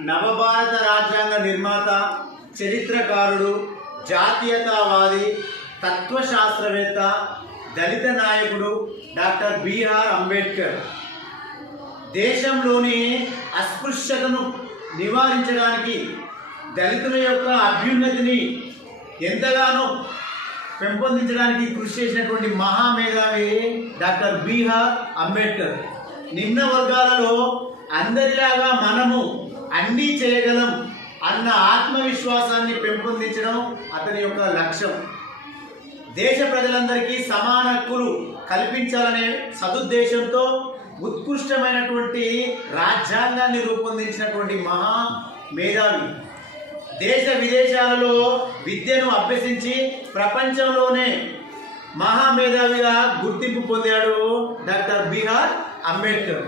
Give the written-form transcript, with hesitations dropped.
నవభారత రాజ్యాంగ నిర్మాత, చరిత్రకారుడు, జాతీయతావాది, తత్వశాస్త్రవేత్త, దళిత నాయకుడు డాక్టర్ బిఆర్ అంబేద్కర్ దేశంలోని అస్పృశ్యతను నివారించడానికి, దళితుల యొక్క అభ్యున్నతిని ఎంతగానో పెంపొందించడానికి కృషి చేసినటువంటి మహామేధావి డాక్టర్ బిఆర్ అంబేద్కర్. నిమ్న వర్గాలలో అందరిలాగా మనము అన్నీ చేయగలం అన్న ఆత్మవిశ్వాసాన్ని పెంపొందించడం అతని యొక్క లక్ష్యం. దేశ ప్రజలందరికీ సమాన హక్కులు కల్పించాలనే సదుద్దేశంతో ఉత్కృష్టమైనటువంటి రాజ్యాంగాన్ని రూపొందించినటువంటి మహా మేధావి. దేశ విదేశాలలో విద్యను అభ్యసించి ప్రపంచంలోనే మహామేధావిగా గుర్తింపు పొందాడు డాక్టర్ బిఆర్ అంబేద్కర్.